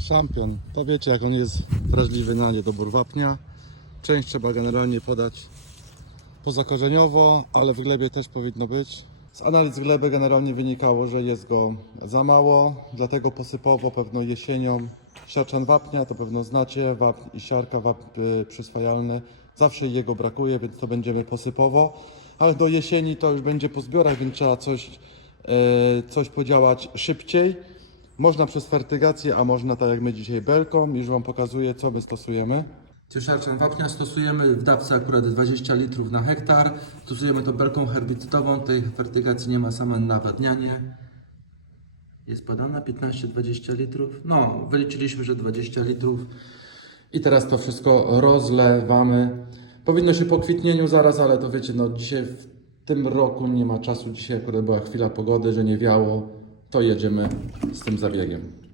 Szampion. To wiecie jak on jest wrażliwy na niedobór wapnia. Część trzeba generalnie podać pozakorzeniowo, ale w glebie też powinno być. Z analiz gleby generalnie wynikało, że jest go za mało, dlatego posypowo pewno jesienią siarczan wapnia, to pewno znacie, wapń i siarka wapń y, przyswajalne. Zawsze jego brakuje, więc to będziemy posypowo, ale do jesieni to już będzie po zbiorach, więc trzeba coś, e, coś podziałać szybciej. Można przez fertygację, a można tak jak my dzisiaj belką. Już Wam pokazuję, co my stosujemy. Cieszarczan wapnia stosujemy w dawce akurat 20 litrów na hektar. Stosujemy to belką herbicydową, tej fertygacji nie ma, same nawadnianie. Jest podana 15-20 litrów. No, wyliczyliśmy, że 20 litrów. I teraz to wszystko rozlewamy. Powinno się po kwitnieniu zaraz, ale to wiecie, no dzisiaj w tym roku nie ma czasu. Dzisiaj akurat była chwila pogody, że nie wiało. To jedziemy z tym zabiegiem.